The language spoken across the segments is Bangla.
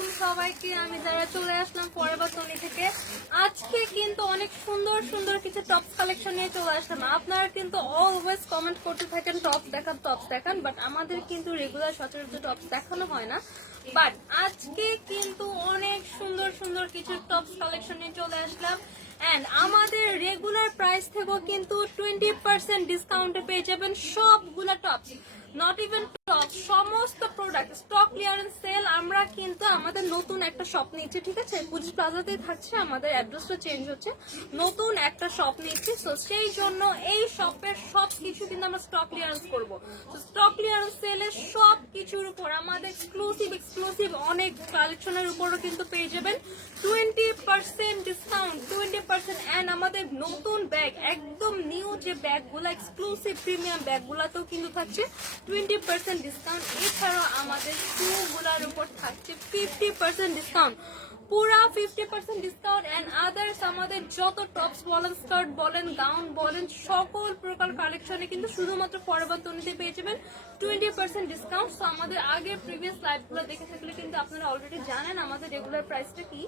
আলাইকুম সবাইকে। আমি যারা চলে আসলাম ফরএভার তনি থেকে। আজকে কিন্তু অনেক সুন্দর সুন্দর কিছু টপস কালেকশন নিয়ে চলে আসলাম। আপনারা কিন্তু অলওয়েজ কমেন্ট করতে থাকেন টপস দেখান, বাট আমাদের কিন্তু রেগুলার সচরাচর টপস দেখানো হয় না। বাট আজকে কিন্তু অনেক সুন্দর সুন্দর কিছু টপস কালেকশন নিয়ে চলে আসলাম। এন্ড আমাদের রেগুলার প্রাইস থেকেও কিন্তু 20% ডিসকাউন্টে পেয়ে যাবেন সবগুলা টপস, নট ইভেন টপ, সমস্ত প্রোডাক্ট স্টক ক্লিয়ারেন্স সেল। আমরা কিন্তু আমাদের নতুন একটা শপ নিচ্ছি, ঠিক আছে? পুলিশ প্লাজাতেই থাকছে, আমাদের অ্যাড্রেসটা চেঞ্জ হচ্ছে, নতুন একটা শপ নিচ্ছি। সো সেই জন্য এই শপের সব কিছু কিন্তু আমরা স্টক ক্লিয়ারেন্স করবো। স্টক ক্লিয়ারেন্স সেলের সব কিছুর উপর আমাদের এক্সক্লুসিভ অনেক কালেকশনের উপরও কিন্তু পেয়ে যাবেন 20% ডিসকাউন্ট, 20%। এন্ড আমাদের নতুন ব্যাগ, একদম নিউ যে ব্যাগগুলো এক্সক্লুসিভ প্রিমিয়াম ব্যাগগুলোতেও কিন্তু থাকছে 20% ডিসকাউন্ট। এছাড়াও আমাদের শুগুলার উপর থাকছে 50% ডিসকাউন্ট, পুরা 50% ডিসকাউন্ট। এন্ড আদার্স আমাদের যত টপস বলেন, স্কার্ট বলেন, গাউন বলেন, সকল প্রকার কালেকশনে কিন্তু শুধুমাত্র ফরএভার তনিতে পেয়ে যাবেন 20% ডিসকাউন্ট। তো আমাদের আগের প্রিভিয়াস লাইভগুলো দেখে থাকলে কিন্তু আপনারা অলরেডি জানেন আমাদের রেগুলার প্রাইসটা কি।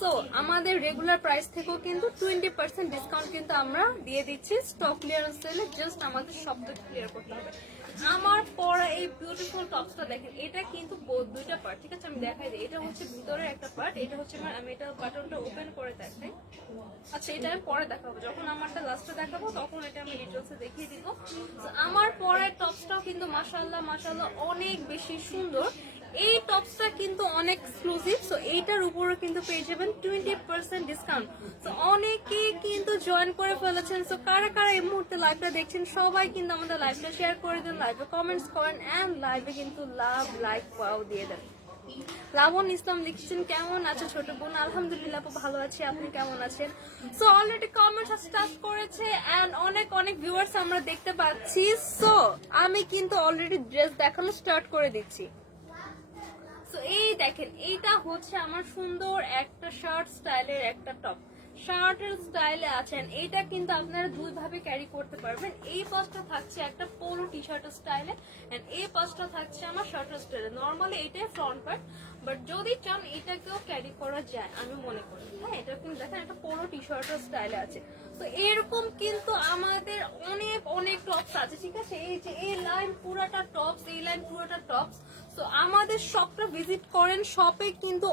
সো আমাদের রেগুলার প্রাইস থেকেও কিন্তু 20% ডিসকাউন্ট কিন্তু আমরা দিয়ে দিচ্ছি স্টক ক্লিয়ারেন্স সেলে। জাস্ট আমাদের সবটা ক্লিয়ার করতে হবে। আমার পরা এই বিউটিফুল টপসটা দেখেন, এটা কিন্তু দুইটা পার্ট, ঠিক আছে? আমি দেখাই দিই। এটা হচ্ছে ভিতরের একটা পার্ট, এটা হচ্ছে আমি এটা বাটনটা ওপেন করে দেখাই। আচ্ছা, এটা আমি পরে দেখাবো, যখন আমারটা লাস্টে দেখাবো তখন এটা আমি ডিটেলসে দেখিয়ে দিব। আমার পরার টপসটাও কিন্তু মাশাআল্লাহ অনেক বেশি সুন্দর। এই টপসটা কিন্তু অনেক এক্সক্লুসিভ। সো এইটার উপরে কিন্তু পেয়ে যাবেন 20% ডিসকাউন্ট। সো অনেকে কিন্তু জয়েন করে ফেলেছেন। সো কারা কারা এই মুহূর্তে লাইভটা দেখছেন সবাই কিন্তু আমাদের লাইভটা শেয়ার করে দেন, লাইভে কমেন্টস করেন, এন্ড লাইভে কিন্তু লাভ লাইক ওয়াও দিয়ে দেন। লাবণ ইসলাম লিখছেন, কেমন আছে ছোট বোন? আলহামদুলিল্লাহ ভালো আছি, আপনি কেমন আছেন? সো অলরেডি কমেন্টস স্টার্ট করেছে এন্ড অনেক ভিউয়ার্স আমরা দেখতে পাচ্ছি। সো আমি কিন্তু অলরেডি ড্রেস দেখানো স্টার্ট করে দিচ্ছি। সো এই দেখেন, এইটা হচ্ছে আমার সুন্দর একটা শার্ট স্টাইলের একটা টপ, শার্টের স্টাইলে আছেন। এইটা কিন্তু আপনারা দুই ভাবে ক্যারি করতে পারবেন। এই পাশটা থাকছে একটা পোলো টি শার্টের স্টাইলে, এন্ড এই পাশটা থাকছে আমার শার্টের স্টাইলে। নর্মালি এইটাই ফ্রন্ট পার্ট, বাট যদি চান এটাকেও ক্যারি করা যায় আমি মনে করি। হ্যাঁ, এটা কিন্তু দেখেন একটা পোলো টি শার্টের স্টাইলে আছে। তো এরকম কিন্তু আমাদের অনেক টপস আছে, ঠিক আছে? এই যে এই লাইন পুরাটা টপস, এই লাইন পুরাটা টপস। তো আমাদের শপটা ভিজিট করেন, শপে কিন্তু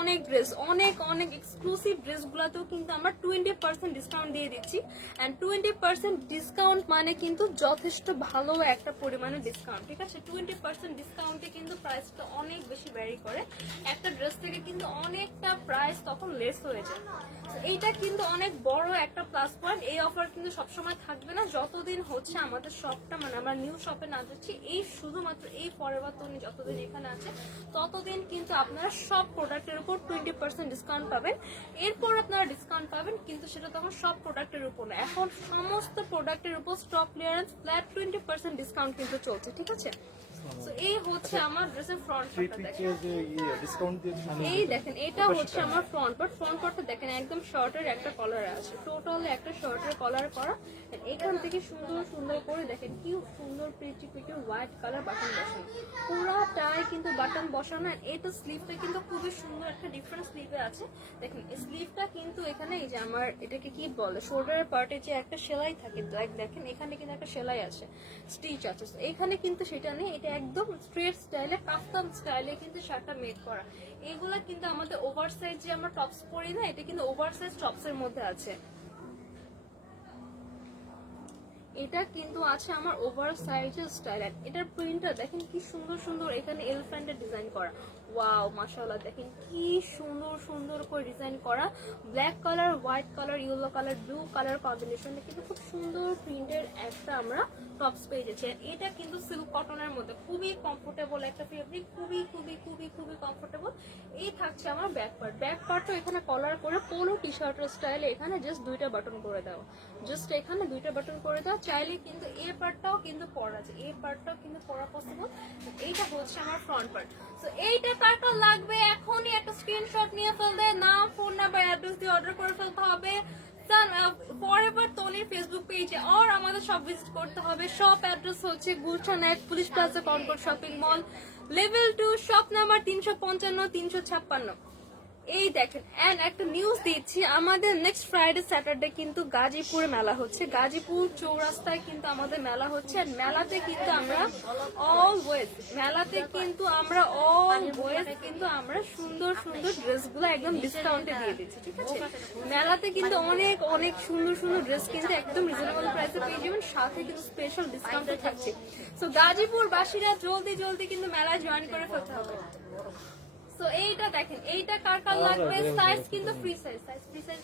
অনেক ড্রেস, অনেক এক্সক্লুসিভ ড্রেসগুলোতেও কিন্তু আমরা 20% ডিসকাউন্ট দিয়ে দিচ্ছি। এন্ড 20% ডিসকাউন্ট মানে কিন্তু যথেষ্ট ভালো একটা পরিমাণে ডিসকাউন্ট, ঠিক আছে? 20% ডিসকাউন্টে কিন্তু প্রাইসটা অনেক বেশি ভ্যারি করে। একটা ড্রেস থেকে কিন্তু অনেকটা প্রাইস তখন লেস হয়ে যায়। এইটা কিন্তু অনেক বড় একটা প্লাস পয়েন্ট। এই অফার কিন্তু সবসময় থাকবে না, যতদিন হচ্ছে আমাদের শপটা, মানে আমরা নিউ শপে না যাচ্ছি, এই শুধুমাত্র এই ফরএভার তনি যতদিন এখানে আছে ততদিন কিন্তু আপনারা সব প্রোডাক্টের উপর 20% ডিসকাউন্ট পাবেন। এরপর আপনারা ডিসকাউন্ট পাবেন, কিন্তু সেটা তখন সব প্রোডাক্টের উপর না। এখন সমস্ত প্রোডাক্টের উপর স্টক ক্লিয়ারেন্স ফ্ল্যাট 20% ডিসকাউন্ট কিন্তু চলছে, ঠিক আছে? তো এই হচ্ছে আমার ড্রেসের ফ্রন্ট পার্টটা দেখেন। এই দেখেন, এটা হচ্ছে আমার ফ্রন্ট পার্টটা দেখেন, একদম শর্টের একটা কলার আছে, টোটাল একটা শর্টের কলার করা। এখান থেকে সুন্দর করে দেখেন কি সুন্দর প্রিটি হোয়াইট কালার বাটন বসানো, পুরাটাই কিন্তু বাটন বসানো। এটা স্লিভটা কিন্তু খুবই সুন্দর একটা ডিফারেন্ট স্লিভে আছে। দেখেন স্লিভটা কিন্তু এখানে এই যে আমার এটাকে কি বলে, শোল্ডারের পার্টে যে একটা সেলাই থাকে, দেখেন এখানে কিন্তু একটা সেলাই আছে, স্টিচ আছে। এখানে কিন্তু সেটা নেই, এটা একদম স্ট্রেট স্টাইলে, কাফতান স্টাইলে কিন্তু শার্টটা মেক করা। এগুলা কিন্তু আমাদের ওভার সাইজ যে আমরা টপস পরি না, এটা কিন্তু ওভার সাইজ টপসের মধ্যে আছে। এটা কিন্তু আছে আমার ওভার সাইজের স্টাইল। এটার প্রিন্টটা দেখেন কি সুন্দর, এখানে এলিফ্যান্টের ডিজাইন করা। ওয়াও মাশাআল্লাহ, দেখেন কি সুন্দর করে ডিজাইন করা। Black colour, white colour, yellow colour, blue colour কম্বিনেশনে কিন্তু খুব সুন্দর প্রিন্টের একটা আমরা টপস পেয়ে যাচ্ছি। এটা কিন্তু সিল্ক কটনের মধ্যে খুবই কমফোর্টেবল একটা ফেব্রিক, খুবই কমফোর্টেবল। এই থাকছে আমার ব্যাক পার্টও এখানে কলার করে পোলো টি শার্টের স্টাইলে এখানে জাস্ট দুইটা বাটন করে দেওয়া, জাস্ট এখানে দুইটা বাটন করে দেওয়া। চাইলে কিন্তু এই পার্টটাও কিন্তু পরা আছে, এই পার্টটাও কিন্তু পরা পসিবল। এইটা হচ্ছে আমার ফ্রন্ট পার্ট। তো এইটা কারটা লাগবে এখনই একটা স্ক্রিনশট নিয়ে ফেলবে, নাম, ফোন নাম্বার, অ্যাড্রেস দিয়ে অর্ডার করে ফেলতে হবে ফরএভার তনির ফেসবুক পেজে, আর আমাদের সব ভিজিট করতে হবে। শপ অ্যাড্রেস হচ্ছে Gulshan 1, police plaza, Concord shopping mall. Level 2 shop number 355 356। এই দেখেন এন্ড একটা নিউজ দিচ্ছি, আমাদের নেক্সট ফ্রাইডে স্যাটারডে কিন্তু গাজীপুরে মেলা হচ্ছে, গাজীপুর চৌরাস্তায় কিন্তু আমাদের মেলা হচ্ছে। আর মেলাতে কিন্তু আমরা সুন্দর সুন্দর ড্রেসগুলো একদম ডিসকাউন্টে দিয়ে দিচ্ছি, ঠিক আছে? মেলাতে কিন্তু অনেক অনেক সুন্দর সুন্দর ড্রেস কিন্তু একদম রিজনেবল প্রাইসে পেয়ে যাবেন, সাথে কিন্তু স্পেশাল ডিসকাউন্টে থাকছে। সো গাজীপুর বাসীরা জলদি জলদি কিন্তু মেলায় জয়েন করে ফেলতে হবে। সো এইটা দেখেন, এইটা কার কার লাগবে, সাইজ কিন্তু ফ্রি সাইজ, ফ্রি সাইজ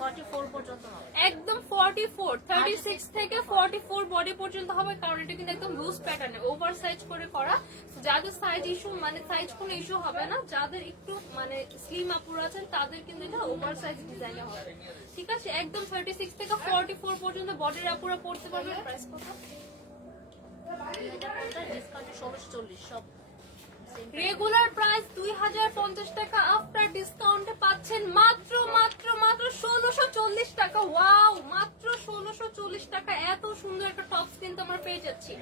44 পর্যন্ত হবে। একদম 44, 36 থেকে 44 বডি পর্যন্ত হবে, কারণ এটা কিন্তু একদম লুজ প্যাটার্নে ওভার সাইজ করে করা। যাদের সাইজ ইস্যু মানে সাইজ কোনো ইস্যু হবে না, যাদের একটু মানে স্লিম আপুর আছেন তাদের কিন্তু এটা ওভার সাইজ ডিজাইনে হবে, ঠিক আছে? একদম 36 থেকে 44 পর্যন্ত বডির আপুরা পড়তে পারবে। প্রাইস কত? ডিসকাউন্ট 1640 সব। রেগুলার প্রাইস 2050 টাকা, আফটার ডিসকাউন্টে পাচ্ছেন মাত্র মাত্র মাত্র 1640 টাকা। ওয়াও, মাত্র 1640 টাকা। এত সুন্দর একটা টপস কিন্তু আমরা পেয়ে যাচ্ছি,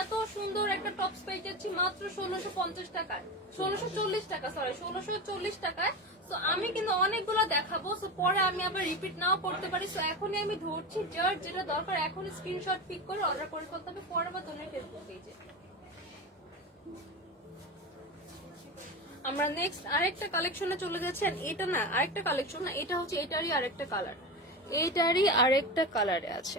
এত সুন্দর একটা টপস পেয়ে যাচ্ছি মাত্র 1650 টাকায়, 1640 টাকা, সরি 1640 টাকায়। তো আমি কিন্তু অনেকগুলো দেখাবো, সো পরে আমি আবার রিপিট নাও করতে পারি। সো এখনই আমি ধরছি, যার যেটা দরকার এখনই স্ক্রিনশট পিক করে অর্ডার করে ফেলতে হবে, পরে আবার তোমরা ফেসবুক পেজে। আমরা নেক্সট আরেকটা কালেকশনে চলে যাচ্ছি। এটা না আরেকটা কালেকশন না, এটা হচ্ছে এটারই আরেকটা কালার, এইটারই আরেকটা কালারে আছে।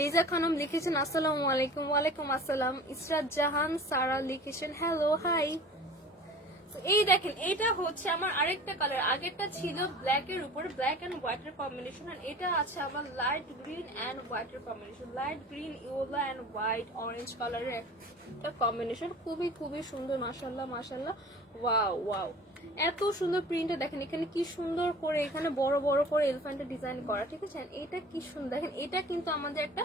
লিজা খানম লিখেছেন আসসালামু আলাইকুম। ওয়ালাইকুম আসসালাম। ইসরাত জাহান সারা লিখেছেন হ্যালো হাই। এই দেখেন, এটা হচ্ছে আমার আরেকটা কালার, আগেরটা ছিল ব্ল্যাক এর উপরে ব্ল্যাক এন্ড হোয়াইট এর কম্বিনেশন, আর এটা আছে আমার লাইট গ্রিন এন্ড হোয়াইট এর combination, light green yellow and white orange কালারের একটা কম্বিনেশন। খুবই খুবই সুন্দর, মাশাআল্লাহ মাশাআল্লাহ, ওয়াও ওয়াও। এত সুন্দর প্রিন্টটা দেখেন, এখানে কি সুন্দর করে এখানে বড় বড় করে এলিফ্যান্টের ডিজাইন করা, ঠিক আছে? এটা কি সুন্দর দেখেন, এটা কিন্তু আমাদের একটা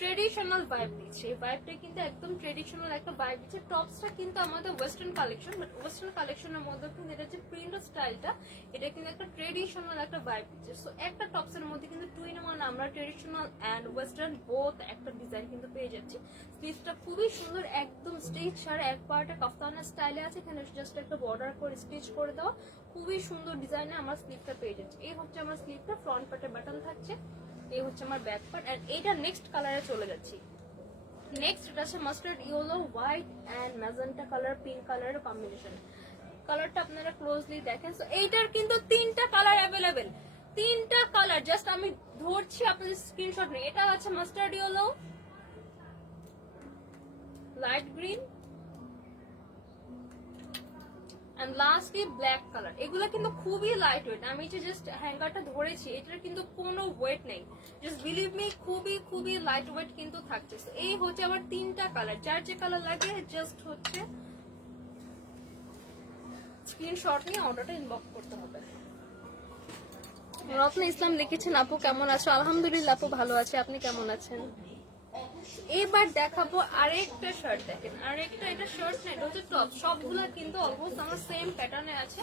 ট্রেডিশনাল ভাইব দিচ্ছে, এই ভাইবটা কিন্তু একদম ট্রেডিশনাল একটা ভাইব দিচ্ছে। টপসটা কিন্তু আমাদের ওয়েস্টার্ন কালেকশন, বাট ওয়েস্টার্ন কালেকশনের মধ্যে কিন্তু এটা যে প্রিন্ট স্টাইলটা, এটা কিন্তু একটা ট্রেডিশনাল একটা ভাইব দিচ্ছে। সো একটা টপসের মধ্যে কিন্তু 2 in 1 আমরা ট্রেডিশনাল এন্ড ওয়েস্টার্ন বোথ একটা ডিজাইন কিন্তু পেয়ে যাচ্ছি। স্লিভসটা খুবই সুন্দর, একদম স্টিচ ছাড়া এক পার্টে কাফতানের স্টাইলে আছে, এখানে জাস্ট একটা বর্ডার করে স্টিচ করে দেওয়া, খুবই সুন্দর ডিজাইনে আমার স্লিভটা পেয়ে যাচ্ছে। এই হচ্ছে আমার স্লিভটা, ফ্রন্ট পার্টে বাটন থাকছে, এই হচ্ছে আমার ব্যাক পার্ট। এন্ড এইটা নেক্সট কালারে চলে যাচ্ছি। নেক্সট এটা আছে mustard yellow white and magenta colour pink কালারের কম্বিনেশন। কালারটা আপনারা ক্লোজলি দেখেন। সো এইটার কিন্তু 3টা কালার অ্যাভেলেবেল, 3টা কালার, জাস্ট আমি ধরছি আপনাদের স্ক্রিনশট নিয়ে। এটা আছে mustard yellow, light green and lastly black colour. এগুলা কিন্তু খুবই লাইট ওয়েট, আমি যে জাস্ট হ্যাঙ্গারটা ধরেছি এটার কিন্তু কোনো ওয়েট নেই, জাস্ট বিলিভ মি, খুবই খুবই লাইট ওয়েট কিন্তু থাকছে। এই হচ্ছে আমার 3টা কালার, যার যে কালার লাগে জাস্ট হচ্ছে স্ক্রিনশট নিয়ে অর্ডারটা ইনবক্স করতে হবে। রত্না ইসলাম লিখেছেন আপু কেমন আছো? আলহামদুলিল্লাহ আপু ভালো আছে, আপনি কেমন আছেন? এবার দেখাবো আরেকটা শার্ট, দেখেন আরেকটা, এটা শার্ট না, এটা হচ্ছে টপ। সবগুলো কিন্তু অলমোস্ট আমার সেম প্যাটার্নে আছে,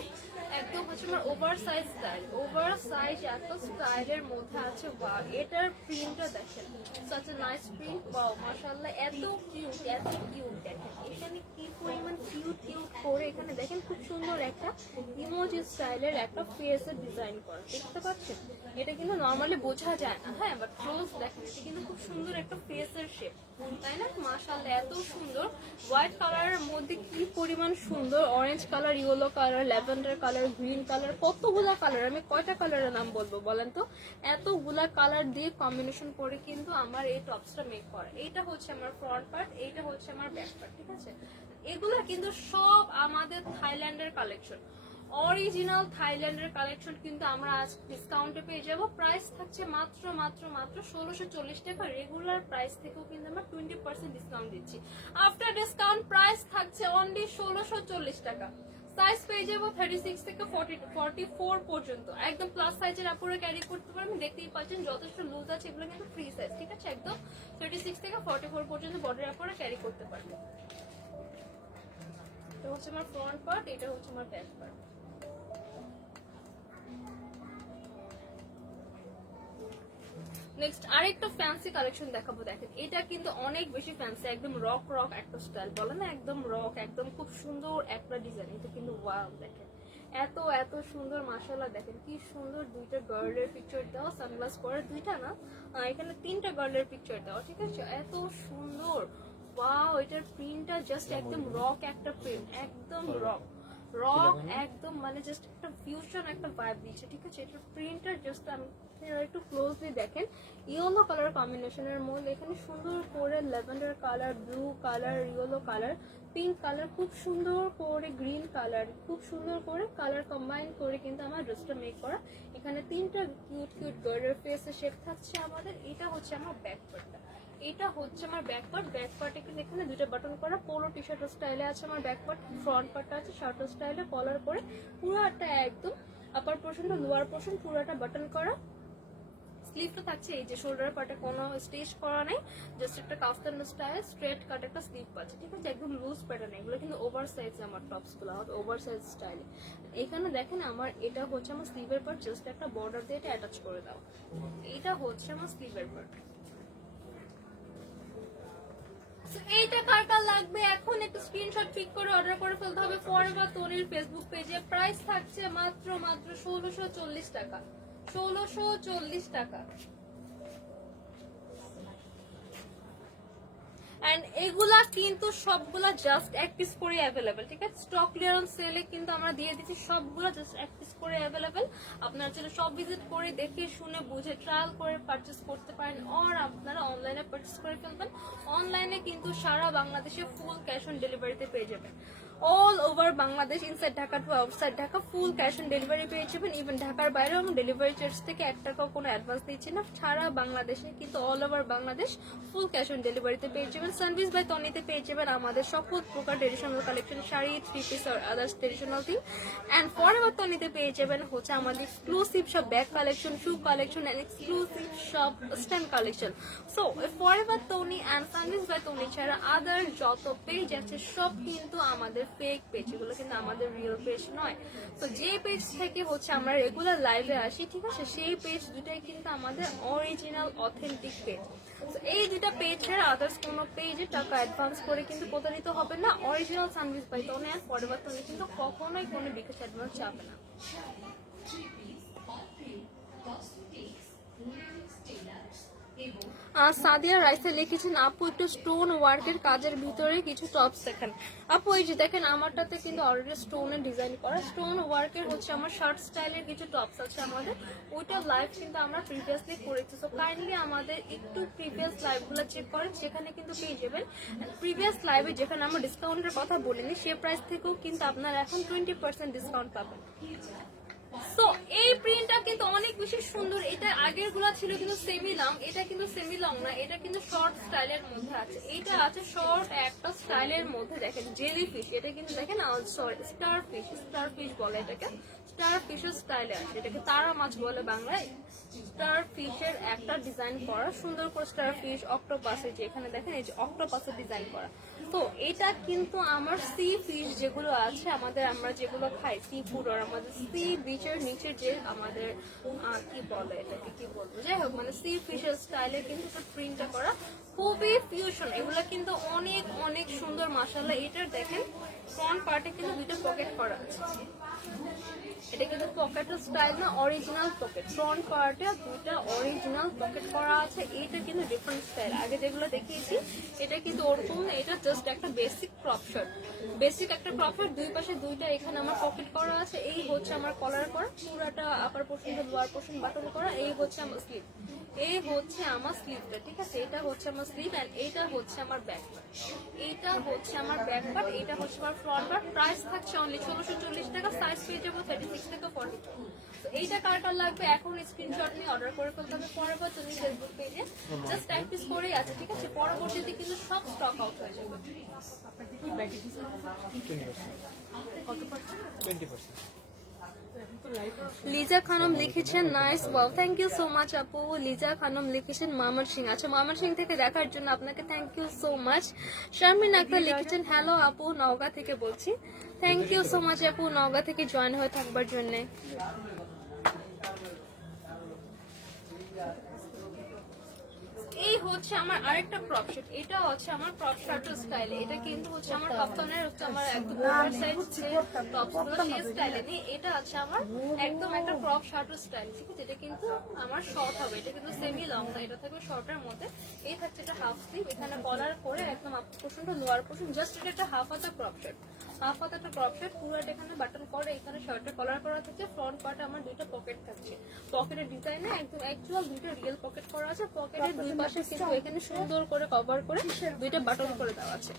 একদম হচ্ছে আমার over size style, over size এত স্টাইলের মধ্যে আছে। ওয়াও, এটার প্রিন্টটা দেখেন, such a nice print, wow মাশাআল্লাহ, এত কিউট এত কিউট। দেখেন এখানে কি পরিমাণ কিউট কিউট করে, এখানে দেখেন খুব সুন্দর একটা ইমোজি স্টাইলের একটা ফেসের ডিজাইন করা, দেখতে পাচ্ছেন? এটা কিন্তু নরমালি বোঝা যায় না, হ্যাঁ, বাট ক্লোজ দেখেন, এটা কিন্তু খুব সুন্দর একটা ফেসের শেপ, তাই না? মাশাআল্লাহ এত সুন্দর। হোয়াইট কালারের মধ্যে কি পরিমাণ সুন্দর, orange colour, yellow colour, lavender colour, green colour, কতগুলা কালার, আমি কয়টা কালারের নাম বলবো বলেন তো? এতগুলা কালার দিয়ে কম্বিনেশন করে কিন্তু আমার এই টপসটা মেক করা। এইটা হচ্ছে আমার ফ্রন্ট পার্ট, এইটা হচ্ছে আমার ব্যাক পার্ট, ঠিক আছে? এগুলা কিন্তু সব আমাদের থাইল্যান্ডের কালেকশন, অরিজিনাল থাইল্যান্ডের কালেকশন কিন্তু আমরা আজ ডিসকাউন্টে পেয়ে যাব। প্রাইস থাকছে মাত্র মাত্র মাত্র 1640 টাকা। রেগুলার প্রাইস থেকেও কিন্তু আমরা 20% ডিসকাউন্ট দিচ্ছি। আফটার ডিসকাউন্ট প্রাইস থাকছে অনলি 1640 টাকা। সাইজ পেয়ে যাবো 36 থেকে 44 পর্যন্ত, একদম প্লাস সাইজের আপুরে ক্যারি করতে পারবেন। দেখতেই পাচ্ছেন যথেষ্ট লুজ আছে, এগুলো কিন্তু ফ্রি সাইজ, ঠিক আছে? একদম 36 থেকে 44 পর্যন্ত বডির আপুরে ক্যারি করতে পারবেন। এটা হচ্ছে আমার ফ্রন্ট পার্ট, এটা হচ্ছে আমার ব্যাক পার্ট। নেক্সট আরেকটা ফ্যান্সি কালেকশন দেখাবো। দেখেন এটা কিন্তু অনেক বেশি ফ্যান্সি, একদম রক রক একটা স্টাইল বলে না, একদম রক, একদম খুব সুন্দর একটা ডিজাইন। এটা কিন্তু ওয়াও, দেখেন এত এত সুন্দর মাশাআল্লাহ। দেখেন কি সুন্দর দুইটা গার্লের পিকচার দেওয়া, সানগ্লাস পরে দুইটা না, এখানে তিনটা গার্লের পিকচার দেওয়া, ঠিক আছে, এত সুন্দর। ওয়াও, এটার প্রিন্টটা জাস্ট একদম রক একটা প্রিন্ট, একদম রক রক একদম, মানে জাস্ট একটা ফিউশন একটা ভাইব দিচ্ছে, ঠিক আছে। এটার প্রিন্টটা জাস্ট আমি একটু ক্লোজলি দেখেন, ইয়েলো কালার কম্বিনেশনের মধ্যে এখানে সুন্দর করে lavender colour, blue colour, yellow colour, pink colour, খুব সুন্দর করে গ্রিন কালার, খুব সুন্দর করে কালার কম্বাইন করে কিন্তু আমার ড্রেসটা মেক করা। এখানে তিনটা কিউট কিউট গার্লের ফেসের শেপ থাকছে আমাদের। এটা হচ্ছে আমার ব্যাক পার্টটা, এটা হচ্ছে আমার ব্যাক পার্ট। ব্যাক পার্টে কিন্তু এখানে দুটো বাটন করা পোলো টি শার্টের স্টাইলে আছে আমার ব্যাক পার্ট। ফ্রন্ট পার্টটা আছে শার্টের স্টাইলে কলার করে, পুরোটা একদম আপার পোর্শনটা লোয়ার পোর্শন পুরোটা বাটন করা। স্লিভটা থাকছে এই যে শোল্ডার পার্টে কোনো স্টিচ করা নেই, জাস্ট একটা কাফতান স্টাইল স্ট্রেট কাট একটা স্লিভ পাচ্ছে, ঠিক আছে, একদম লুজ প্যাটার্ন। এগুলো কিন্তু ওভার সাইজ, আমার টপস গুলো হবে ওভার সাইজ স্টাইলে। এখানে দেখেন আমার এটা হচ্ছে আমার স্লিভের পার্ট, জাস্ট একটা বর্ডার দিয়ে এটা অ্যাটাচ করে দাও। এটা হচ্ছে আমার স্লিভের পার্ট। এইটা কার কার লাগবে এখন একটু স্ক্রিনশট পিক করে অর্ডার করে ফেলতে হবে ফরএভার তনির ফেসবুক পেজে। প্রাইস থাকছে মাত্র 1640 টাকা, 1640 টাকা। এন্ড এগুলা কিন্তু সবগুলা জাস্ট এক পিস করে অ্যাভেলেবেল, ঠিক আছে। স্টক ক্লিয়ারেন্স সেলে কিন্তু আমরা দিয়ে দিচ্ছি সবগুলা জাস্ট এক পিস করে অ্যাভেলেবেল। আপনারা চাইলে সব ভিজিট করে দেখে শুনে বুঝে ট্রায়াল করে পারচেস করতে পারেন, আর আপনারা অনলাইনে পারচেস করে ফেলবেন। অনলাইনে কিন্তু সারা বাংলাদেশে ফুল ক্যাশ অন ডেলিভারিতে পেয়ে যাবেন। All over Bangladesh, inside Dhaka to outside Dhaka full cash on delivery পেয়ে যাবেন। ইভেন ঢাকার বাইরেও আমি ডেলিভারি চার্জ থেকে 1 টাকাও কোনো অ্যাডভান্স দিচ্ছি না। সারা বাংলাদেশে কিন্তু all over Bangladesh full cash on ডেলিভারিতে পেয়ে যাবেন। সানভিস বাই তনিতে পেয়ে যাবেন আমাদের সকল প্রকার traditional collection, sari, three piece আর others traditional thing. And forever তনিতে পেয়ে যাবেন হচ্ছে আমাদের এক্সক্লুসিভ সব bag collection, shoe collection and exclusive সব stand collection. So forever Tony and Sanvis by Tony ছাড়া আদার যত পেজ আছে সব কিন্তু আমাদের ফেক পেজ, এগুলো কিন্তু আমাদের রিয়েল পেজ নয়। তো যে পেজ থেকে হচ্ছে আমরা রেগুলার লাইভে আসি, ঠিক আছে, সেই পেজ দুটাই কিন্তু আমাদের অরিজিনাল অথেন্টিক পেজ। তো এই দুটা পেজ ছাড়া আদার্স কোনো পেজে টাকা অ্যাডভান্স করে কিন্তু প্রতারিত হবে না। Original Sanvees by Toni R forever Toni কিন্তু কখনোই কোনো বিকাশ অ্যাডভান্স চাবে না। সাদিয়া রাইসে লিখেছেন আপু একটু স্টোন ওয়ার্কের কাজের ভিতরে কিছু টপস দেখেন। আপু এই যে দেখেন আমারটাতে কিন্তু অলরেডি স্টোনের ডিজাইন করা, স্টোন ওয়ার্কের হচ্ছে আমার শার্ট স্টাইলের কিছু টপস আছে আমাদের, ওইটা লাইভ কিন্তু আমরা প্রিভিয়াসলি করেছি। সো কাইন্ডলি আমাদের একটু প্রিভিয়াস লাইভগুলো চেক করেন, সেখানে কিন্তু পেয়ে যাবেন। প্রিভিয়াস লাইভে যেখানে আমরা ডিসকাউন্টের কথা বলিনি সে প্রাইস থেকেও কিন্তু আপনারা এখন 20% ডিসকাউন্ট পাবেন। সো এই প্রিন্টটা কিন্তু অনেক বেশি সুন্দর। এটা আগের গুলা ছিল কিন্তু সেমি লং, এটা কিন্তু সেমি লং না, এটা কিন্তু শর্ট স্টাইলের মধ্যে আছে। এটা আছে শর্ট একটা স্টাইলের মধ্যে, দেখেন জেলি ফিশ, এটা কিন্তু দেখেন স্টার ফিশ, স্টার ফিশ বলে এটাকে, স্টার ফিশের স্টাইলে আছে, এটাকে তারা মাছ বলে বাংলায়। স্টার ফিশের একটা ডিজাইন করা সুন্দর করে, স্টার ফিশ অক্টোপাসের, যে এখানে দেখেন এই যে অক্টোপাসের ডিজাইন করা। তো এটা কিন্তু আমার সি ফিশ যেগুলো আছে আমাদের, আমরা যেগুলো খাই সি ফুড, আর আমাদের সি বিচের নিচে যে আমাদের কি বলে এটাকে কি বলবো, যাই হোক মানে সি ফিশের স্টাইলে কিন্তু প্রিন্টটা করা, খুবই ফিউশন। এগুলো কিন্তু অনেক অনেক সুন্দর মাশাআল্লাহ। এটার দেখেন ফ্রন্ট পার্টে কিন্তু দুটো পকেট করা আছে, এটা কিন্তু পকেটের স্টাইল না, অরিজিনাল পকেট। ফ্রন্ট পার্টে দুইটা অরিজিনাল পকেট করা আছে। এটা কিন্তু ডিফারেন্ট স্টাইল, আগে যেগুলো দেখিয়েছি এটা কিন্তু ওরকম না, এটা জাস্ট একটা বেসিক ক্রপ শার্ট, বেসিক একটা ক্রপ শার্ট, দুই পাশে দুইটা এখানে আমার পকেট করা আছে। এই হচ্ছে আমার কলার করা, পুরাটা আপার পোর্শন লোয়ার পোর্শন বাটন করা। এই হচ্ছে আমার স্লিভ, এই হচ্ছে আমার স্লিভটা, ঠিক আছে, এটা হচ্ছে আমার স্লিভ এন্ড এটা হচ্ছে আমার ব্যাক পার্ট, এইটা হচ্ছে আমার ব্যাক পার্ট, এটা হচ্ছে আমার ফ্রন্ট পার্ট। প্রাইস থাকছে অনলি 1640 টাকা, সাইজ পেয়ে যাবো 36 থেকে 42। তো এইটা কার কার লাগবে এখন স্ক্রিনশট নিয়ে অর্ডার করে ফেলতে হবে ফরএভার তনি ফেসবুক পেজে। জাস্ট এক পিস করেই আছে, ঠিক আছে, পরবর্তীতে কিন্তু সব স্টক আউট হয়ে যাবে। লিজা খানম লিখেছেন nice wow, thank you so much আপু। লিজা খানম লিখেছেন মামর সিং, আচ্ছা মামর সিং থেকে দেখার জন্য আপনাকে thank you so much. Sharmin Akter লিখেছেন হ্যালো আপু, নওগাঁ থেকে বলছি, থ্যাংক ইউ সো মাচ আপু নওগাঁ থেকে জয়েন হয়ে থাকবার জন্য। এই হচ্ছে আমার আরেকটা ক্রপ শর্ট, এটা হচ্ছে আমার ক্রপ শর্ট স্টাইল। এটা কিন্তু হচ্ছে আমার কাপ্তানের হচ্ছে আমার একদম ওভারসাইজ যে টপসগুলো সেই স্টাইলে নেই, এটা আছে আমার একদম একটা ক্রপ শর্ট স্টাইল। ঠিক আছে, এটা কিন্তু আমার শর্ট হবে, এটা কিন্তু সেমি লং না, এটা থাকবে শর্টের মধ্যে। এই থাকছে এটা হাফ স্লিভ, এখানে কলার করে একদম আপ পোর্শনটা লোয়ার পোর্শন, জাস্ট এটা একটা হাফ হাতা ক্রপ শর্ট, হাফ হাতা একটা ক্রপ শর্ট পুরোটা এখানে বাটন করে, এখানে শার্টের কলার করা থাকছে। ফ্রন্ট পার্টে আমার দুইটা পকেট থাকছে, পকেটের ডিজাইনে একদম অ্যাকচুয়াল দুইটা রিয়েল পকেট করা আছে। পকেটের দুই পাশে কিন্তু এখানে সুন্দর করে কভার করে দুইটা বাটন করে দেওয়া আছে।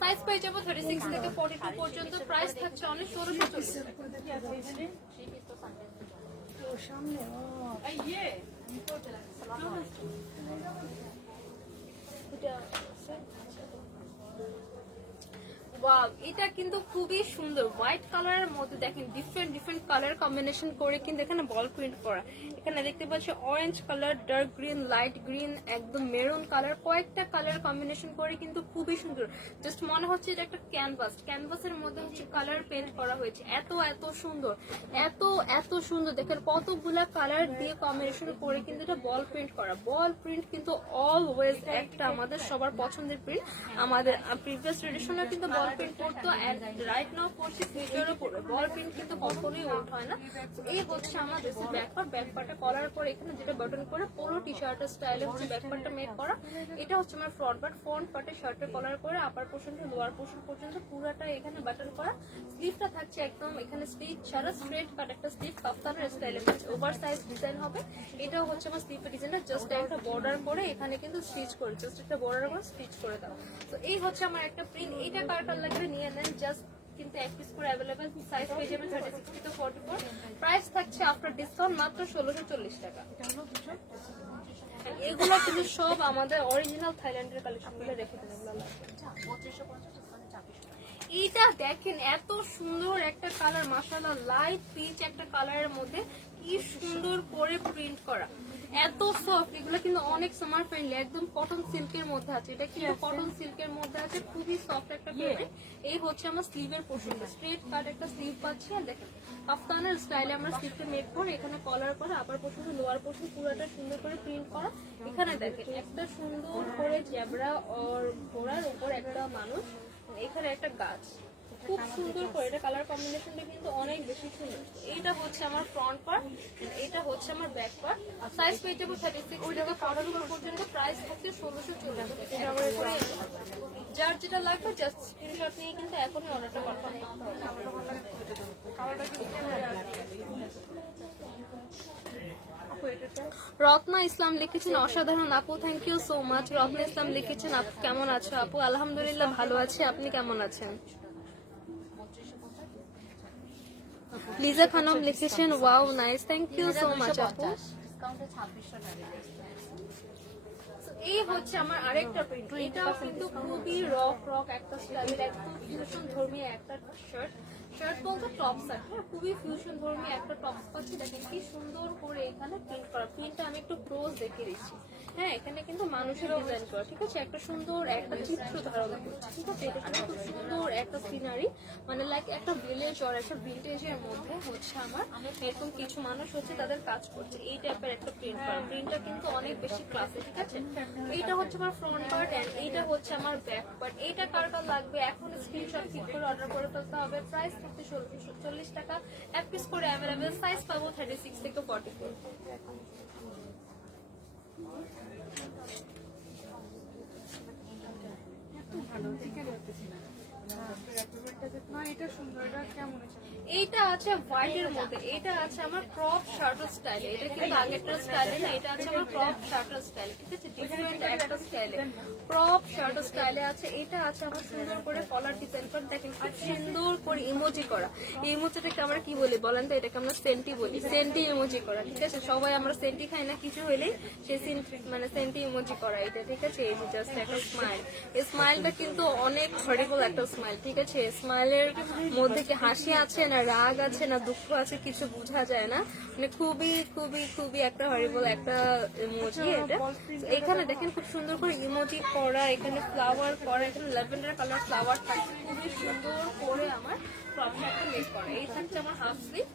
সাইজ পেয়ে যাবো 36 থেকে 42 পর্যন্ত। প্রাইস থাকছে অনেক 1640। ওয়াও, এটা কিন্তু খুবই সুন্দর হোয়াইট কালারের মধ্যে দেখেন ডিফারেন্ট ডিফারেন্ট কালার কম্বিনেশন করে কিন্তু এখানে বল প্রিন্ট করা। এখানে দেখতে পাচ্ছি orange colour, dark green, light green, একদম মেরুন কালার, কয়েকটা কালার কম্বিনেশন করে কিন্তু খুবই সুন্দর। জাস্ট মনে হচ্ছে এটা একটা ক্যানভাস, ক্যানভাসের মধ্যে হচ্ছে কালার পেন্ট করা হয়েছে। এত এত সুন্দর, এত এত সুন্দর দেখেন কতগুলা কালার দিয়ে কম্বিনেশন করে কিন্তু এটা বল প্রিন্ট করা। বল প্রিন্ট কিন্তু অলওয়েজ একটা আমাদের সবার পছন্দের প্রিন্ট। আমাদের প্রিভিয়াস ট্রেডিশনে কিন্তু বল প্রিন্ট করতো, রাইট নাও করছি, ফিউচারও করবে। বল প্রিন্ট কিন্তু কখনোই ওল্ড হয় না। তো এই হচ্ছে আমার দেশের ব্যাকপার্ট, ব্যাকপার্টে কলার করে এখানে যেটা বাটন করে পোলো টি শার্টের স্টাইলে হচ্ছে ব্যাকপার্টটা মেক করা। এটা হচ্ছে আমার ফ্রন্ট পার্ট, ফ্রন্ট পার্টে শার্টের কলার করে আপার পোর্শন থেকে লোয়ার পোর্শন পর্যন্ত পুরোটা এখানে বাটন করা। স্লিভটা থাকছে একদম এখানে স্লিভ ছাড়া স্ট্রেট কাট একটা স্লিভ কাপ্তানের স্টাইলে ওভার সাইজ ডিজাইন হবে। এটাও হচ্ছে আমার স্লিভের ডিজাইনটা জাস্ট একটা বর্ডার করে এখানে কিন্তু স্টিচ করে, জাস্ট একটা বর্ডার করে স্টিচ করে দাও। তো এই হচ্ছে আমার একটা প্রিন্ট। এইটা কার কার লাগবে নিয়ে নেন, জাস্ট কিন্তু এক পিস করে অ্যাভেলেবেল। সাইজ পেয়ে যাবেন 36 থেকে 44। প্রাইস থাকছে আফটার ডিসকাউন্ট মাত্র 1640 টাকা। এগুলো কিন্তু সব আমাদের অরিজিনাল থাইল্যান্ডের কালেকশন গুলো রেখে দেন, এগুলো লাগবে। এইটা দেখেন এত সুন্দর একটা কালার, মাশাআল্লাহ লাইট পিচ একটা কালারের মধ্যে কি সুন্দর করে প্রিন্ট করা, এত সফট। এগুলো কিন্তু অনেক সামার ফ্রেন্ডলি, একদম কটন সিল্কের মধ্যে আছে। এটা কিন্তু কটন সিল্কের মধ্যে আছে, খুবই সফট একটা ফেব্রিক। এই হচ্ছে আমার স্লিভের পোর্শনটা, স্ট্রেট কাট একটা স্লিভ পাচ্ছি। আর দেখেন কাফতানের স্টাইলে আমরা স্লিভটা মেক করে এখানে কলার করে আপার পোর্শন লোয়ার পোর্শন পুরোটা সুন্দর করে প্রিন্ট করা। এখানে দেখেন একটা সুন্দর করে জেব্রা আর ঘোড়ার উপর একটা মানুষ, এখানে একটা গাছ, খুব সুন্দর করে এটা কালার কম্বিনেশনটা কিন্তু অনেক বেশি সুন্দর। এইটা হচ্ছে আমার ফ্রন্ট পার্ট, এটা হচ্ছে আমার ব্যাক পার্ট। সাইজ পেয়ে যাবো 36 থেকে 44 পর্যন্ত। প্রাইস থাকছে 1640 টাকা। যার যেটা লাগবে জাস্ট স্ক্রিনশট নিয়ে কিন্তু এখনই অর্ডারটা কনফার্ম করতে হবে। রত্না ইসলাম লিখেছেন অসাধারণ আপু, thank you so much. Ratna Islam লিখেছেন আপু কেমন আছো? আপু আলহামদুলিল্লাহ ভালো আছি, আপনি কেমন আছেন? লিজা খানম লিখেছেন wow nice, thank you so much আপু। এই হচ্ছে আমার আরেকটা প্রিন্ট, এটাও কিন্তু খুবই রক একটা স্টাইলের, একদম ফিউশন ধর্মী একটা শার্ট। শার্ট বলতে টপস আর হ্যাঁ, খুবই ফিউশন ধর্মী একটা টপস পাচ্ছি। দেখেন কি সুন্দর করে এখানে প্রিন্ট করা। প্রিন্টটা আমি একটু ক্লোজ দেখে দিচ্ছি। হ্যাঁ, এখানে কিন্তু মানুষের ডিজাইন করা, ঠিক আছে, একটা সুন্দর একটা চিত্র ধারণা করছে, ঠিক আছে। এটা কিন্তু খুব সুন্দর একটা সিনারি, মানে লাইক একটা ভিলেজ আর একটা ভিন্টেজের মধ্যে হচ্ছে আমার এরকম কিছু মানুষ হচ্ছে তাদের কাজ করছে, এই টাইপের একটা প্রিন্ট করা। প্রিন্টটা কিন্তু অনেক বেশি ক্লাসে, ঠিক আছে। এইটা হচ্ছে আমার ফ্রন্ট পার্ট এন্ড এইটা হচ্ছে আমার ব্যাক পার্ট। এইটা কার কার লাগবে এখন স্ক্রিনশট ক্লিক করে অর্ডার করে ফেলতে হবে। প্রাইস থাকছে 1640 টাকা। এক পিস করে অ্যাভেলেবেল, সাইজ পাবো 36 থেকে 44। এইটা আছে হোয়াইটের মধ্যে, এটা আছে আমার ক্রপ শার্টের স্টাইলে। এটা কিন্তু আগেরটা স্টাইলে না, এটা আছে আমার ক্রপ শার্টের স্টাইলে, ঠিক আছে, ডিফারেন্ট একটা স্টাইলে ক্রপ শার্টের স্টাইলে আছে। এটা আছে আমার সুন্দর করে কলার ডিজাইন করে, দেখেন খুব সুন্দর করে ইমোজি করা। এই ইমোজিটাকে আমরা কি বলি বলেন তো? এটাকে আমরা সেন্টি বলি, সেন্টি ইমোজি করা, ঠিক আছে। সবাই আমরা সেন্টি খাই না, কিছু হইলেই সে মানে সেন্টি ইমোজি করা এটা, ঠিক আছে। এই যে জাস্ট একটা স্মাইল, এই স্মাইলটা কিন্তু অনেক হরিবল একটা স্মাইল, ঠিক আছে। স্মাইলের মধ্যে কি হাসি আছে না রাগ আছে না দুঃখ আছে কিছু বোঝা যায় না, মানে খুবই খুবই খুবই একটা হরিবল একটা ইমোজি এটা। এখানে দেখেন খুব সুন্দর করে ইমোজি করা, এখানে ফ্লাওয়ার করা, এখানে ল্যাভেন্ডার কালার ফ্লাওয়ার থাকছে, খুবই সুন্দর করে আমার ক্রপ শার্টটা মেক করা। এই থাকছে আমার হাফ স্লিভ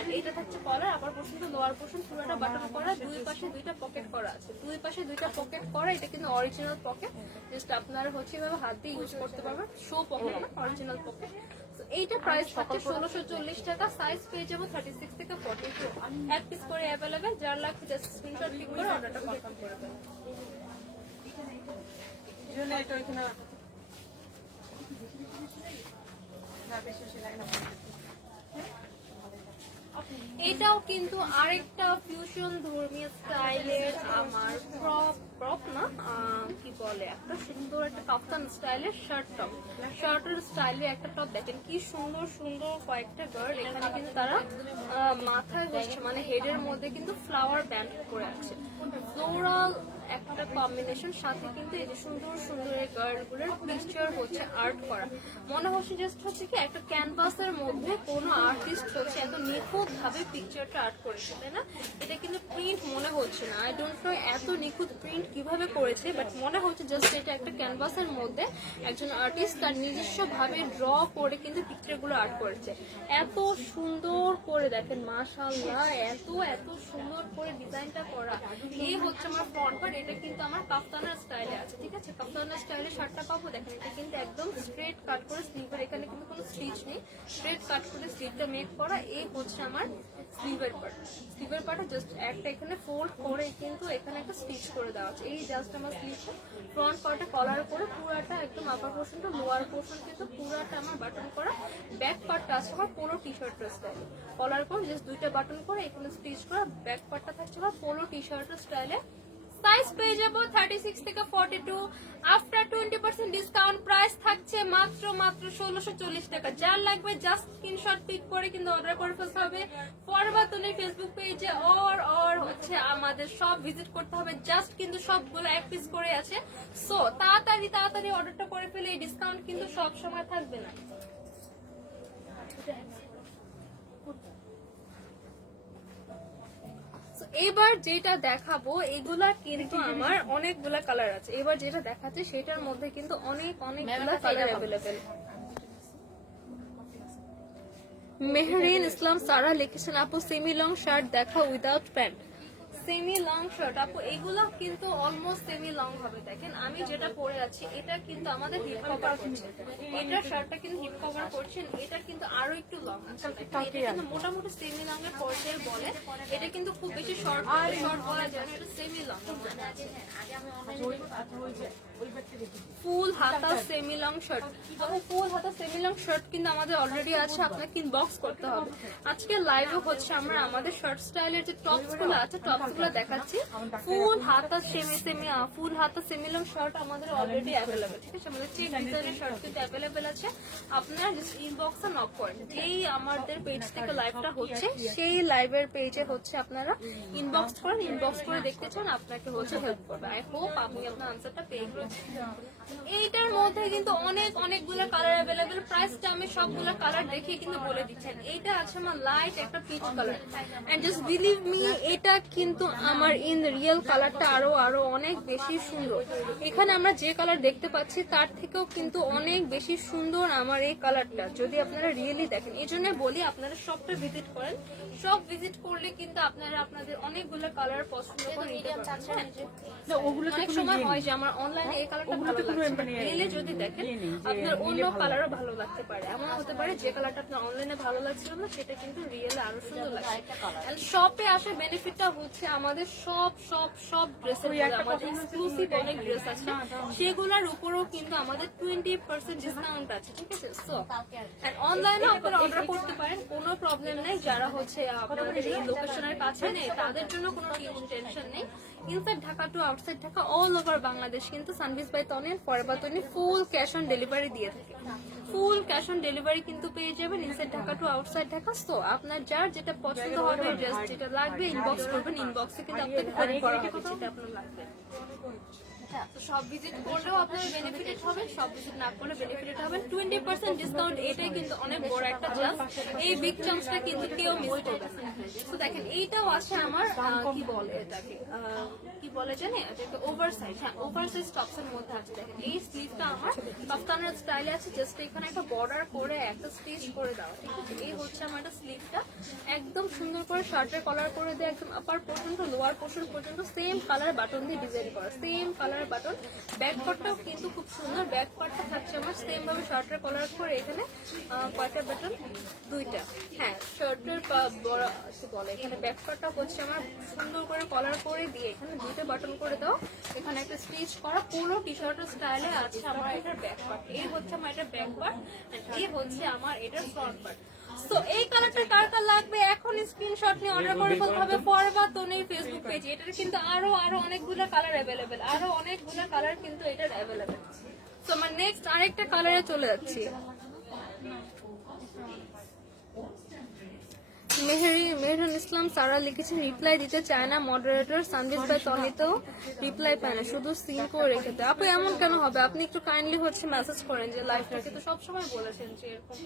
And এটা থাকছে collar, upper portion to lower portion পুরোটা বাটন করা, দুই পাশে দুইটা পকেট করা আছে, দুই পাশে দুইটা পকেট করা। এটা কিন্তু অরিজিনাল পকেট, জাস্ট আপনারা হচ্ছে এভাবে হাত দিয়ে ইউজ করতে পারবেন, শো পকেট না, অরিজিনাল পকেট। এইটা প্রাইস থাকছে 1640 টাকা, সাইজ পেয়ে যাবো 36 থেকে 42, এক পিস করে অ্যাভেলেবেল। যার লাগবে জাস্ট স্ক্রিনশট ক্লিক করে অর্ডারটা কনফার্ম করে দেবেন। এটাও কিন্তু আরেকটা ফিউশন ধর্মীয় স্টাইলের আমার ফ্রক না কি বলে, একটা সুন্দর একটা কাফতান স্টাইলের শার্ট টপ, শার্টের স্টাইলের একটা টপ। দেখেন কি সুন্দর সুন্দর কয়েকটা গার্ড এখানে কিন্তু তারা মাথায় হচ্ছে মানে হেডের মধ্যে কিন্তু ফ্লাওয়ার ব্যান্ড করে আছে, ফ্লোরাল একটা কম্বিনেশন, সাথে কিন্তু এই যে সুন্দর সুন্দর এই গার্ডগুলোর পিকচার হচ্ছে আর্ট করা। মনে হচ্ছে জাস্ট হচ্ছে কি একটা ক্যানভাসের মধ্যে কোনো আর্টিস্ট হচ্ছে এত নিখুঁত ভাবে পিকচারটা আর্ট করেছে, তাই না? এটা কিন্তু প্রিন্ট মনে হচ্ছে না, আই ডোন্ট নো এত নিখুঁত প্রিন্ট কিভাবে করেছে, বাট মনে হচ্ছে জাস্ট এটা একটা ক্যানভাসের মধ্যে একজন আর্টিস্ট তার নিজস্ব ভাবে ড্র করে কিন্তু পিকচারগুলো আর্ট করেছে। এত সুন্দর করে দেখেন, মাশাআল্লাহ, এত এত সুন্দর করে ডিজাইনটা করা। এই হচ্ছে আমার ফ্রন্ট পার্ট, এটা কিন্তু আমার কাফতানা স্টাইলে আছে, ঠিক আছে? কাফতানা স্টাইলে শার্টটা পাবো, দেখেন এটা কিন্তু একদম স্ট্রেট কাট করে স্লিভের, এখানে কিন্তু কোনো স্টিচ নেই, স্ট্রেট কাট করে স্লিভটা মেক করা। এই হচ্ছে আমার স্লিভের পার্ট, স্লিভের পার্টে জাস্ট একটা এখানে ফোল্ড করে কিন্তু এখানে একটা স্টিচ করে দেওয়া আছে। এই জাস্ট আমার স্লিভটা ফ্রন্ট পার্টে কলার করে পুরাটা একদম upper portion to lower portion কিন্তু পুরাটা আমার বাটন করা। ব্যাক পার্টটা আছে আমার পোলো টি শার্টের স্টাইলে, কলার করে জাস্ট দুইটা বাটন করে এখানে স্টিচ করা। ব্যাক পার্টটা থাকছে আমার পোলো টি শার্টের স্টাইলে, সাইজ পেয়ে যাবো 36 থেকে 42। আফটার 20% ডিসকাউন্ট প্রাইস থাকছে মাত্র 1640 টাকা। যার লাগবে জাস্ট স্ক্রিনশট ক্লিক করে কিন্তু অর্ডার করে ফেলতে হবে। ফরবাতনের ফেসবুক পেজে অর হচ্ছে আমাদের সব ভিজিট করতে হবে, জাস্ট কিন্তু সবগুলো এক পিস করে আছে। সো তাড়াতাড়ি অর্ডারটা করে ফেলে, এই ডিসকাউন্ট কিন্তু সব সময় থাকবে না। এবার যেটা দেখাবো এগুলা কিন্তু আমার অনেকগুলা কালার আছে। এবার যেটা দেখাচ্ছে সেটার মধ্যে কিন্তু অনেকগুলা কালার অ্যাভেলেবেল। মেহরিন ইসলাম সারা লিখেছেন, আপু সেমি লং শার্ট দেখা without pant. Semi long shirt আপু এগুলো কিন্তু অলমোস্ট সেমি লং হবে। দেখেন আমি যেটা পরে আছি এটা কিন্তু আমাদের হিপ কভার করছে, এটা শার্টটা কিন্তু হিপ কভার করছেন, এটা কিন্তু আরো একটু লং আছে। এটা কিন্তু মোটামুটি সেমি লং এর পর্যায়ে বলে, এটা কিন্তু খুব বেশি শর্ট বলা যায় না, এটা সেমি লং। ফুল হাতা সেমি লং শার্ট, ফুল হাতা সেমি লং শার্ট কিন্তু আমাদের অলরেডি আছে, আপনাকে ইনবক্স করতে হবে। আজকে লাইভে হচ্ছে আমরা আমাদের শার্ট স্টাইলের যে টপস গুলো আছে টপস গুলো দেখাচ্ছি। ফুল হাতা ফুল হাতা সেমি লং শার্ট আমাদের অলরেডি অ্যাভেলেবেল, ঠিক আছে? আমাদের চেক ডিজাইনের শার্ট কিন্তু অ্যাভেলেবেল আছে। আপনারা জাস্ট ইনবক্সে নক করেন, যেই আমাদের পেজ থেকে লাইভটা হচ্ছে সেই লাইভের পেজে হচ্ছে আপনারা ইনবক্স করেন, ইনবক্স করে দেখতে চান, আপনাকে হচ্ছে হেল্প করবে। আই হোপ আপনি আপনার আনসারটা পেয়ে গেছেন। এইটার মধ্যে কিন্তু অনেকগুলো কালার অ্যাভেলেবেল। প্রাইসটা আমি সবগুলো কালার দেখে কিন্তু বলে দিচ্ছেন। এইটা আছে আমার লাইট একটা peach colour, and just believe me এটা কিন্তু আমার ইন রিয়েল কালারটা আরো অনেক বেশি সুন্দর। এখানে আমরা যে কালার দেখতে পাচ্ছি তার থেকেও কিন্তু অনেক বেশি সুন্দর আমার এই কালারটা, যদি আপনারা রিয়েলি দেখেন। এই জন্য বলি আপনারা সবটা ভিজিট করেন, সব ভিজিট করলে কিন্তু আপনারা আপনাদের অনেকগুলো কালার পছন্দ করে নিতে পারবেন। অনেক সময় হয় যে আমার অনলাইনে এই কালারটা ভালো লাগছে, রিয়েলি যদি দেখেন আপনার অন্য কালারও ভালো লাগতে পারে। এমন হতে পারে যে কালারটা আপনার অনলাইনে ভালো লাগছিল না সেটা কিন্তু রিয়েলে আরো সুন্দর লাগছে। শপে আসে বেনিফিটটা হচ্ছে আমাদের সব ড্রেসের আমাদের এক্সক্লুসিভ অনেক ড্রেস আছে, সেগুলোর উপরেও কিন্তু আমাদের 20% ডিসকাউন্ট আছে, ঠিক আছে? সো অনলাইনে আপনারা অর্ডার করতে পারেন, কোনো প্রবলেম নেই। যারা হচ্ছে আপনাদের এই লোকেশনের কাছে নেই তাদের জন্য কোনো টেনশন নেই। Inside Dhaka to outside Dhaka all over Bangladesh কিন্তু Sanvis by Tony forever Tony full cash on delivery দিয়ে থাকে। ফুল ক্যাশ অন ডেলিভারি কিন্তু পেয়ে যাবেন inside Dhaka to outside Dhaka. So আপনার যার যেটা পছন্দ হবে, জাস্ট যেটা লাগবে ইনবক্স করবেন, ইনবক্সে কিন্তু আপনাকে ফোন করা হবে যেটা আপনার লাগবে। তো সব ভিজিট করলেও আপনারা বেনিফিটেড হবেন, সব ভিজিট না করলে বেনিফিটেড হবেন। 20% ডিসকাউন্ট, এটাই কিন্তু অনেক বড় একটা চান্স। এই বিগ চান্সটা কিন্তু কেউ মিস করবে না। তো দেখেন এইটাও আছে আমার কি বলে এটাকে কি বলে জানি, এটাকে ওভারসাইজ। হ্যাঁ, ওভারসাইজ টপস এর মধ্যে আছে। দেখেন এই স্লিভটা আমার কাফতানের স্টাইলে আছে, জাস্ট এখানে একটা বর্ডার করে একটা স্টিচ করে দাও, ঠিক আছে। এই হচ্ছে আমার একটা স্লিভটা, একদম সুন্দর করে শার্টের কলার করে দিয়ে একদম upper portion to lower portion পর্যন্ত সেম কালার বাটন দিয়ে ডিজাইন করা, সেম কালার বাটন। ব্যাক পার্টটাও কিন্তু খুব সুন্দর, ব্যাক পার্টটা থাকছে আমার সেম ভাবে শার্টের কলার করে। এখানে কয়টা বাটন? দুইটা। হ্যাঁ, শার্টের বলে এখানে ব্যাক পার্টটা হচ্ছে আমার সুন্দর করে কলার করে দিয়ে এখানে দুইটা বাটন করে দাও, এখানে একটা স্টিচ করা পুরো টি শার্টের স্টাইলে আছে আমার এটার ব্যাক পার্ট। এই হচ্ছে আমার এটার ব্যাক পার্ট, এই হচ্ছে আমার এটার ফ্রন্ট পার্ট। তো এই কালারটা কার কার লাগবে এখন স্ক্রিনশট নিয়ে অর্ডার করে ফেলতে হবে ফরবা তনির ফেসবুক পেজে। এটার কিন্তু আরো অনেকগুলো কালার অ্যাভেলেবেল, আরো অনেকগুলো কালার কিন্তু এটার অ্যাভেলেবেল। তো আমার নেক্সট আরেকটা কালারে চলে যাচ্ছি। মেহরুন ইসলাম সারা লিখেছেন রিপ্লাই দিতে চায় না মডারেটর, সানবিজ ভাই তনিতেও রিপ্লাই পায় না, শুধু সিন করে রেখে দেয়। আপু এমন কেন হবে? আপনি একটু কাইন্ডলি হচ্ছে মেসেজ করেন যে লাইভটাকে তো সবসময় বলেছেন যে এরকম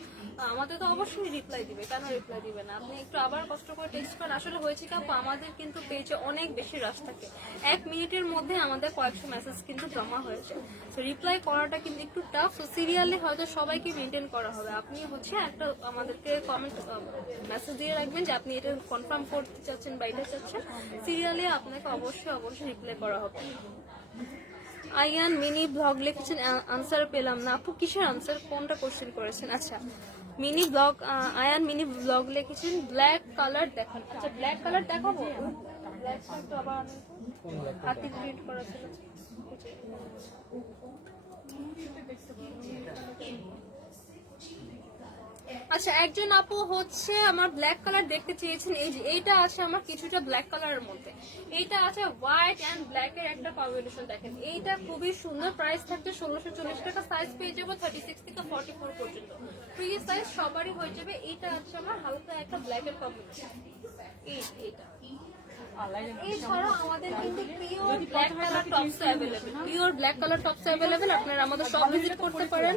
আমাদের তো অবশ্যই রিপ্লাই দিবে, কেন রিপ্লাই দিবে না? আপনি একটু আবার কষ্ট করে টেক্সট করেন। আসলে হয়েছে কি আপু, আমাদের কিন্তু পেজে অনেক বেশি রাশ থাকে, 1 মিনিটের মধ্যে আমাদের কয়েকশো মেসেজ কিন্তু জমা হয়েছে। তো রিপ্লাই করাটা কিন্তু একটু টাফ। তো সিরিয়ালি হয়তো সবাইকে মেনটেন করা হবে। আপনি হচ্ছে একটা আমাদেরকে কমেন্ট মেসেজ দিয়ে রাখবেন যে আপনি এটা কনফার্ম করতে চাচ্ছেন বা এটা চাচ্ছেন, সিরিয়ালি আপনাকে অবশ্যই রিপ্লাই করা হবে। আয়ান মিনি ব্লগ লিখেছেন আনসার পেলাম না। আপু কিসের আনসার, কোনটা কোশ্চেন করেছেন? আচ্ছা, mini blog Ayan mini blog লিখেছেন ব্ল্যাক কালার দেখান। আচ্ছা, ব্ল্যাক কালার দেখাবো। ব্ল্যাকটা একটু আবার হাতে প্রিন্ট করা ছিল। আচ্ছা, একজন আপু হচ্ছে আমার ব্ল্যাক কালার দেখতে চেয়েছেন। এই যে এইটা আছে আমার কিছুটা ব্ল্যাক কালারের মধ্যে, এইটা আছে হোয়াইট এন্ড ব্ল্যাক এর একটা কম্বিনেশন। দেখেন এইটা খুবই সুন্দর, প্রাইস থাকছে 1640 টাকা। সাইজ পেয়ে যাবো 36 থেকে 44 পর্যন্ত, ফ্রি সাইজ সবারই হয়ে যাবে। এইটা আছে আমার হালকা একটা ব্ল্যাক এর কম্বিনেশন। এইটা এছাড়া আমাদের কিন্তু pure black colour tops available, pure black colour tops available. আপনারা আমাদের শপ ভিজিট করতে পারেন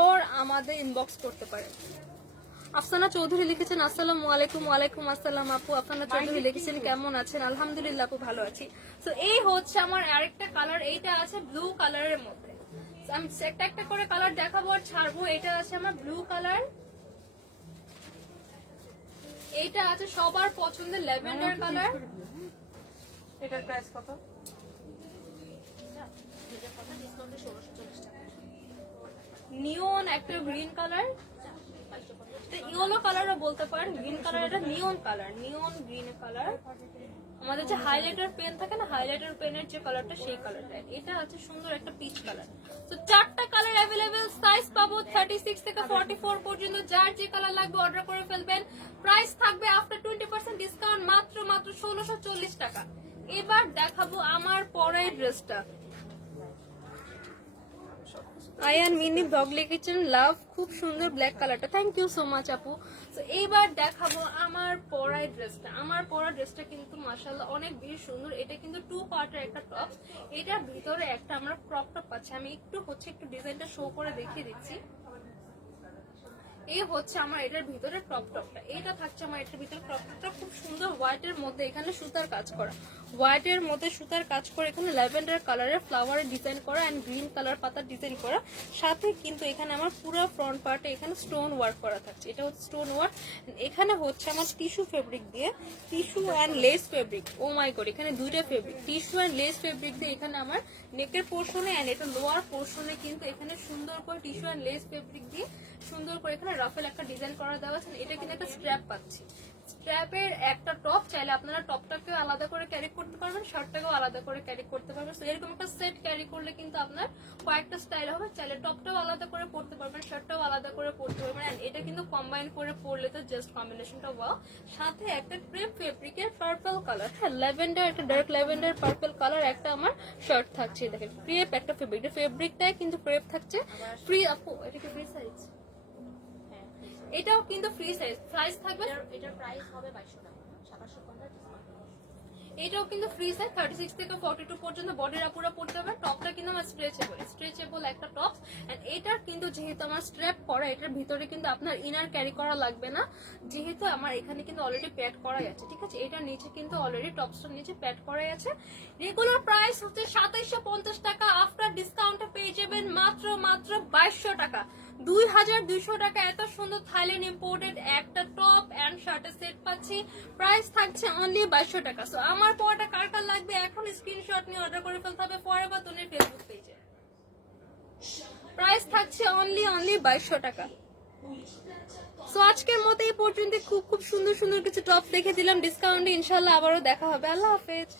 আর আমাদের ইনবক্স করতে পারেন। আফসানা চৌধুরী লিখেছেন আসসালামু আলাইকুম। ওয়ালাইকুম আসসালাম আপু। আফসানা চৌধুরী লিখেছেন কেমন আছেন? আলহামদুলিল্লাহ আপু, ভালো আছি। তো এই হচ্ছে আমার আরেকটা কালার, এইটা আছে ব্লু কালারের মধ্যে। আমি একটা একটা করে কালার দেখাবো আর ছাড়বো। এটা আছে আমার ব্লু কালার, এইটা আছে সবার পছন্দের ল্যাভেন্ডার কালার। এটার প্রাইস কত? ডিসকাউন্টে 1640 টাকা। নিয়ন একটা গ্রিন কালার, ইয়েলো কালারও বলতে পারেন। গ্রিন কালার, এটা নিয়ন কালার, নিয়ন গ্রিন কালার। আমাদের যে হাইলাইটার পেন থাকে না, হাইলাইটার পেনের যে কালারটা, সেই কালারটা। এটা আছে সুন্দর একটা পিচ কালার। তো 4টা কালার অ্যাভেলেবেল, সাইজ পাবো 36 থেকে 44 পর্যন্ত। যার যে কালার লাগবে অর্ডার করে ফেলবেন। প্রাইস থাকবে আফটার 20% ডিসকাউন্ট মাত্র 1640 টাকা। এবার দেখাবো আমার পরের ড্রেসটা। আয়ান মিনি ব্লগ লিখেছেন লাভ, খুব সুন্দর ব্ল্যাক কালারটা, থ্যাংক ইউ সো মাচ আপু। তো এইবার দেখাবো আমার পরার ড্রেসটা। আমার পরা ড্রেসটা কিন্তু মাশাআল্লাহ অনেক বেশি সুন্দর। এটা কিন্তু 2 পার্টের একটা টপ, এটার ভিতরে একটা আমরা ক্রপ টপ পাচ্ছি। আমি একটু ডিজাইনটা শো করে দেখিয়ে দিচ্ছি। এই হচ্ছে আমার এটার ভিতরে ক্রপ টপটা, এটা থাকছে আমার এটার ভিতরে ক্রপ টপটা খুব সুন্দর হোয়াইটের মধ্যে, এখানে সুতার কাজ করা, হোয়াইটের মধ্যে সুতার কাজ করে এখানে ল্যাভেন্ডার কালারের ফ্লাওয়ারের ডিজাইন করা এন্ড গ্রিন কালার পাতার ডিজাইন করা। সাথে কিন্তু এখানে আমার পুরো ফ্রন্ট পার্টে এখানে স্টোন ওয়ার্ক করা থাকছে, এটা হচ্ছে স্টোন ওয়ার্ক। এখানে হচ্ছে আমার টিস্যু ফেব্রিক দিয়ে, tissue and lace fabric, oh my God, এখানে দুইটা ফেব্রিক, টিস্যু অ্যান্ড লেস ফেব্রিক দিয়ে এখানে আমার নেকের পোর্শনে এন্ড এটা লোয়ার পোর্শনে কিন্তু এখানে সুন্দর করে টিস্যু অ্যান্ড লেস ফেব্রিক দিয়ে সুন্দর করে এখানে রাফেল একটা ডিজাইন করা দেওয়া আছে। এটা কিন্তু একটা স্ট্র্যাপ পাচ্ছি, স্ট্র্যাপের একটা টপ। চাইলে আপনারা টপটাকেও আলাদা করে ক্যারি করতে পারবেন, শার্টটাকেও আলাদা করে ক্যারি করতে পারবেন। এরকম একটা সেট ক্যারি করলে কিন্তু আপনার কয়েকটা স্টাইল হবে। চাইলে টপটাও আলাদা করে পরতে পারবেন, শার্টটাও আলাদা করে পরতে পারবেন। এন্ড এটা কিন্তু কম্বাইন করে পরলে তো জাস্ট কম্বিনেশনটা ওয়াও। সাথে একটা ক্রেপ ফেব্রিকের পার্পল কালার, হ্যাঁ ল্যাভেন্ডার, একটা ডার্ক ল্যাভেন্ডার পার্পল কালার একটা আমার শার্ট থাকছে। দেখেন ক্রেপ একটা ফেব্রিক, ফেব্রিকটাই কিন্তু ক্রেপ থাকছে। ফ্রি আপু, এটা কি ফ্রি সাইজ? এটাও কিন্তু ফ্রি সাইজ, প্রাইস থাকবে, এটার প্রাইস হবে 2200 টাকা, 2750 ডিসকাউন্ট। এটাও কিন্তু ফ্রি সাইজ 36 থেকে 42 পর্যন্ত বডিরা পুরো পড়তে হবে। টপটা কিন্তু আমার স্ট্রেচেবল একটা টপস। এন্ড এটার কিন্তু যেহেতু আমার স্ট্র্যাপ করা, এটার ভিতরে কিন্তু আপনার ইনার ক্যারি করা লাগবে না, যেহেতু আমার এখানে কিন্তু অলরেডি প্যাড করাই আছে, ঠিক আছে। এটার নিচে কিন্তু অলরেডি টপসটার নিচে প্যাড করাই আছে। রেগুলার প্রাইস হচ্ছে 2750 টাকা, আফটার ডিসকাউন্টে পেয়ে যাবেন মাত্র 2200 টাকা। 2200 টাকা এত সুন্দর থাইল্যান্ড ইম্পোর্টেড একটা টপ এন্ড শার্টের সেট পাচ্ছি। প্রাইস থাকছে অনলি 2200 টাকা। সো আমার পড়াটা কার কার লাগবে এখন স্ক্রিনশট নিয়ে অর্ডার করে ফেলতে হবে ফরএভার তনির ফেসবুক পেজে। প্রাইস থাকছে অনলি 2200 টাকা। সো আজকের মতো এই পর্যন্ত খুব সুন্দর সুন্দর কিছু টপ দেখে দিলাম ডিসকাউন্টে। ইনশাল্লাহ আবারও দেখা হবে। আল্লাহ হাফেজ।